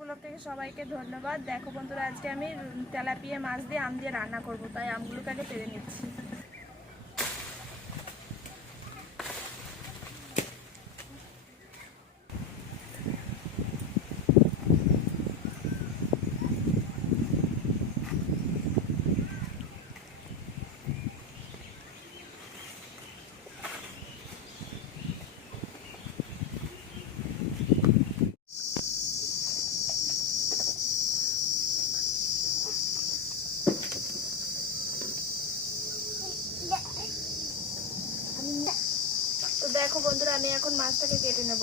Blog থেকে সবাইকে ধন্যবাদ। দেখো বন্ধুরা, আজকে আমি তেলাপিয়া মাছ দিয়ে আম দিয়ে রান্না করব, তাই আমগুলোকে আগে পেরে নিচ্ছি। তো দেখো বন্ধুরা, আমি এখন মাছটাকে কেটে নেব।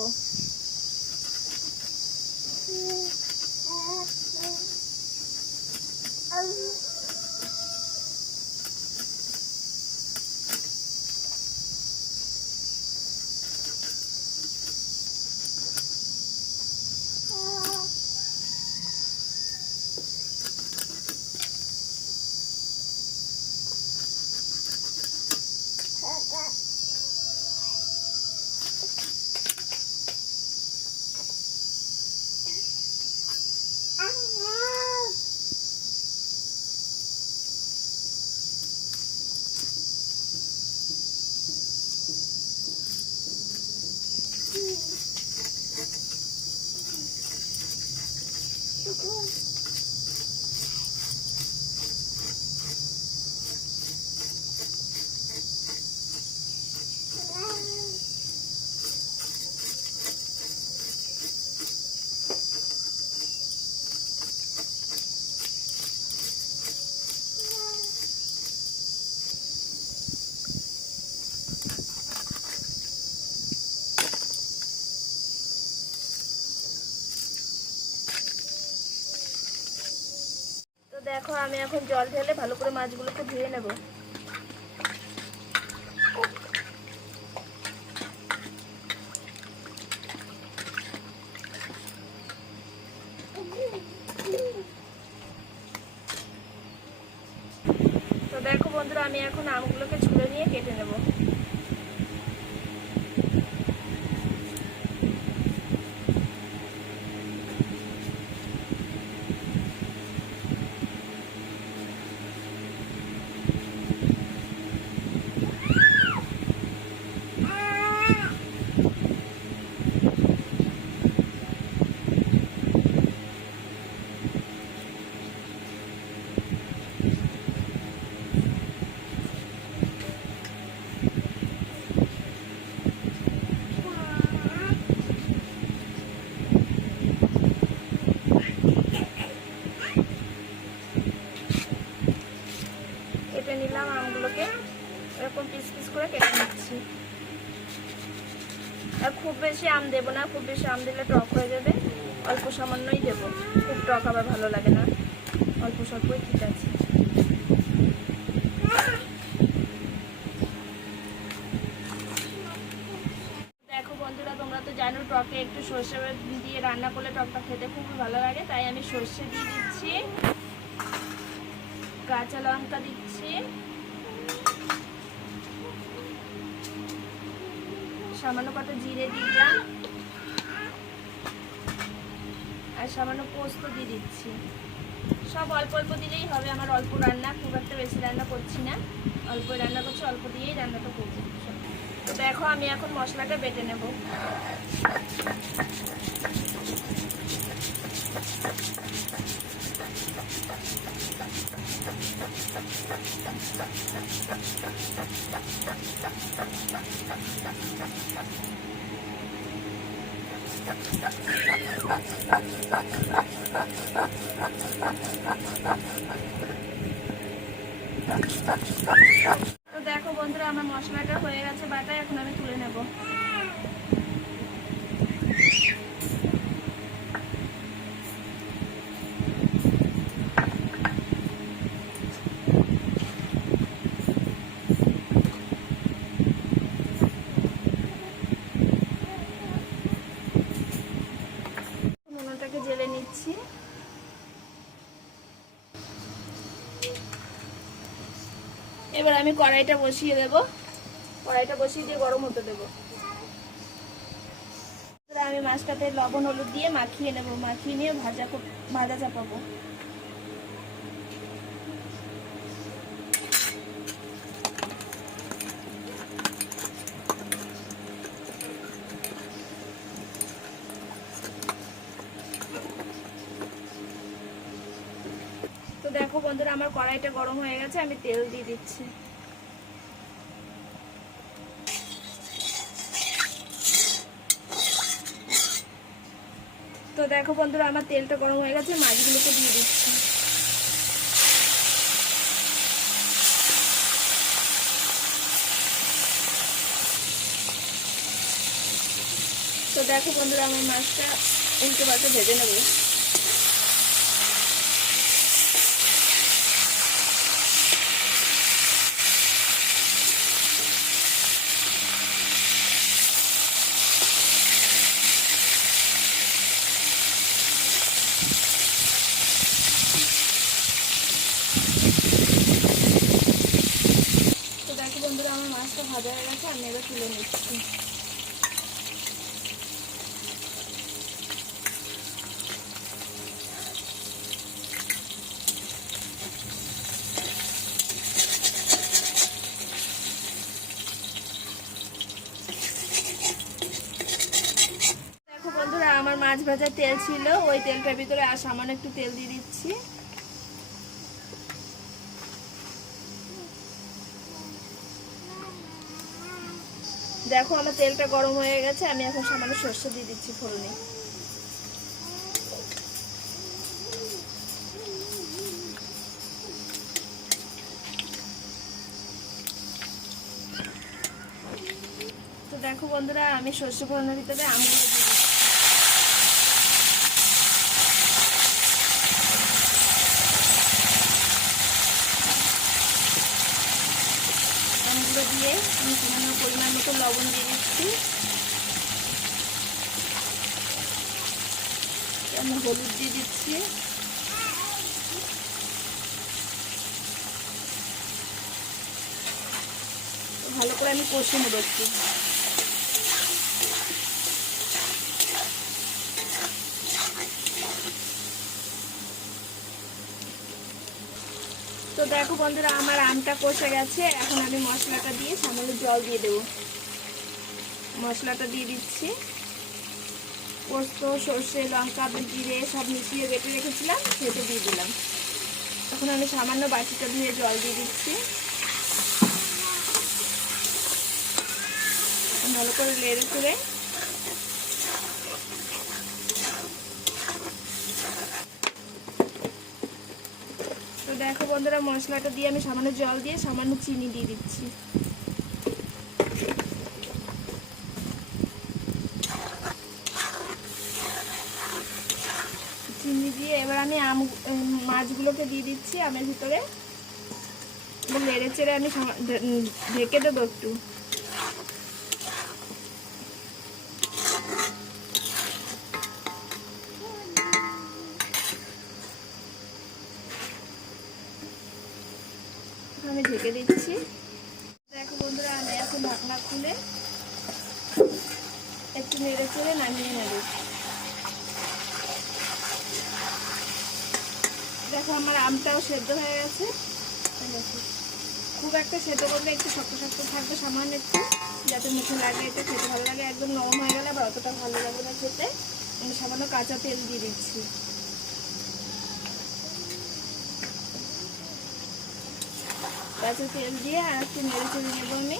দেখো, আমি এখন জল ঢেলে ভালো করে মাছগুলোকে ধুয়ে নেব। তো দেখো বন্ধুরা, আমি এখন আমগুলোকে ছুলে নিয়ে কেটে নেব। কেটে নিলাম আমগুলোকে, এরকম পিস পিস করে কেটে নিচ্ছি। আর খুব বেশি আম দেবো না, খুব বেশি আম দিলে টক হয়ে যাবে। অল্প সামান্যই দেবো, খুব টক আবার ভালো লাগে না, অল্প স্বল্পই ঠিক আছে। দেখো বন্ধুরা, তোমরা তো জানো টকে একটু সর্ষে দিয়ে রান্না করলে টকটা খেতে খুব ভালো লাগে, তাই আমি সর্ষে দিয়ে দিচ্ছি, কাঁচা লঙ্কা দিচ্ছি, সামান্য কটা জিরে দিলাম, আর সামান্য পোস্ত দিয়ে দিচ্ছি। সব অল্প অল্প দিলেই হবে, আমার অল্প রান্না, খুব একটা বেশি রান্না করছি না, অল্প রান্না করছি, অল্প দিয়েই রান্নাটা করবো। তো দেখো, আমি এখন মশলাটা বেটে নেব। তো দেখো বন্ধুরা, আমার মশলাটা হয়ে গেছে বাটা, এখন আমি তুলে নেব। নুনটাকে জেলে নিচ্ছি। এবার আমি কড়াইটা বসিয়ে দেব, কড়াইটা বসিয়ে দিয়ে গরম হতে দেব। আমি আমি মাছটাতে লবণ হলুদ দিয়ে মাখিয়ে নেব, মাখিয়ে নিয়ে ভাজা চাপাবো। তো দেখো বন্ধুরা, আমার কড়াইটা গরম হয়ে গেছে, আমি তেল দিয়ে দিচ্ছি। তো দেখো বন্ধুরা, আমার তেলটা গরম হয়ে গেছে, মাছগুলোকে দিয়ে দিচ্ছি। তো দেখো বন্ধুরা, আমার মাছটা উল্টে পাল্টে ভেজে নেব। তো দেখো বন্ধুরা, আমার মাছটা ভাজা হয়ে গেছে, আমি এবার তুলে নিচ্ছি। দেখো বন্ধুরা, আমার মাছ ভাজার তেল ছিল, ওই তেলটার ভিতরে আর সামান্য একটু তেল দিয়ে দিচ্ছি। দেখো আমার তেলটা গরম হয়ে গেছে, আমি এখন সামান্য সরষে দিয়ে দিচ্ছি ফোড়নে। তো দেখো বন্ধুরা, আমি সরষে ফোড়নের ভিতরে আমগুলো দিয়ে দিচ্ছি। আমগুলো দিয়ে আমি সামান্য পরিমাণ মতো লবণ দিয়ে দিচ্ছি। আমি হলুদ দিয়ে দিচ্ছি। ভালো করে আমি কষে নেব একটু। তো দেখো বন্ধুরা, আমার আমটা কষে গেছে, এখন আমি মশলাটা দিয়ে সামান্য জল দিয়ে দেবো। মশলাটা দিয়ে দিচ্ছি। পোস্ত, সর্ষে, লঙ্কা, জিরে সব মিশিয়ে বেটে রেখেছিলাম, সেটা দিয়ে দিলাম। এখন আমি সামান্য বাটিটা ধুয়ে জল দিয়ে দিচ্ছি। ভালো করে নেড়ে চেড়ে তো দেখো বন্ধুরা, মশলাটা দিয়ে আমি সামান্য জল দিয়ে সামান্য চিনি দিয়ে দিচ্ছি। চিনি দিয়ে এবার আমি মাছগুলোকে দিয়ে দিচ্ছি আমের ভিতরে। নেড়ে চেড়ে আমি ঢেকে দেবো একটু। আমি ঢেকে দিচ্ছি। দেখো বন্ধুরা, আমি এখন ঢাকনা খুলে একটু নেড়ে চেড়ে নামিয়ে নেব। দেখো আমার আমটাও সেদ্ধ হয়ে গেছে। খুব একটা সেদ্ধ করলে একটু শক্ত শক্ত থাকবে, সামান্য একটু, যাতে মুখে লাগে, এটা খেতে ভালো লাগে। একদম নরম হয়ে গেলে আবার অতটা ভালো লাগবে না খেতে। আমি সামান্য কাঁচা তেল দিয়ে দিচ্ছি। কাঁচা তেল দিয়ে আর একটু নেড়ে চেড়ে নেব আমি।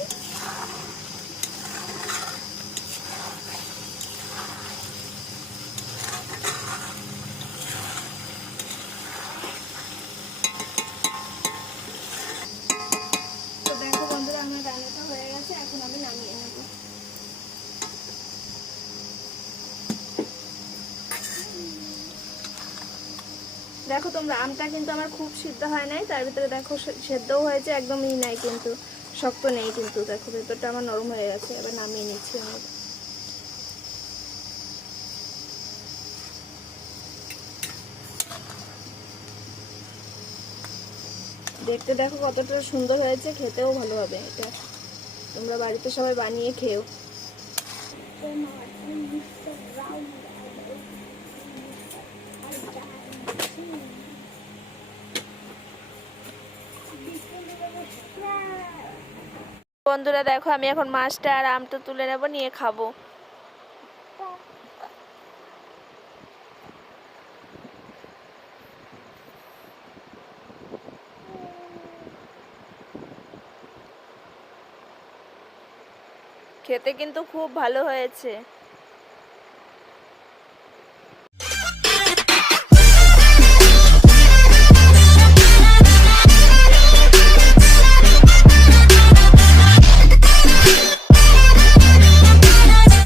তো দেখো বন্ধুরা, আমার রান্নাটা হয়ে গেছে, এখন আমি নামিয়ে নেব। দেখো তোমরা, আমটা কিন্তু আমার খুব সিদ্ধ হয় নাই, তার ভিতরে দেখো সেদ্ধও হয়েছে, একদমই নাই কিন্তু, শক্ত নেই কিন্তু। দেখো ভেতরটা আমার নরম হয়ে গেছে। এবার নামিয়ে নিচ্ছি আমি। দেখতে দেখো কতটা সুন্দর হয়েছে, খেতেও ভালো হবে। এটা তোমরা বাড়িতে সবাই বানিয়ে খেও। বন্ধুরা দেখো, আমি এখন মাছটা আর আমটা তুলে নেব, নিয়ে খাবো। খেতে কিন্তু খুব ভালো হয়েছে।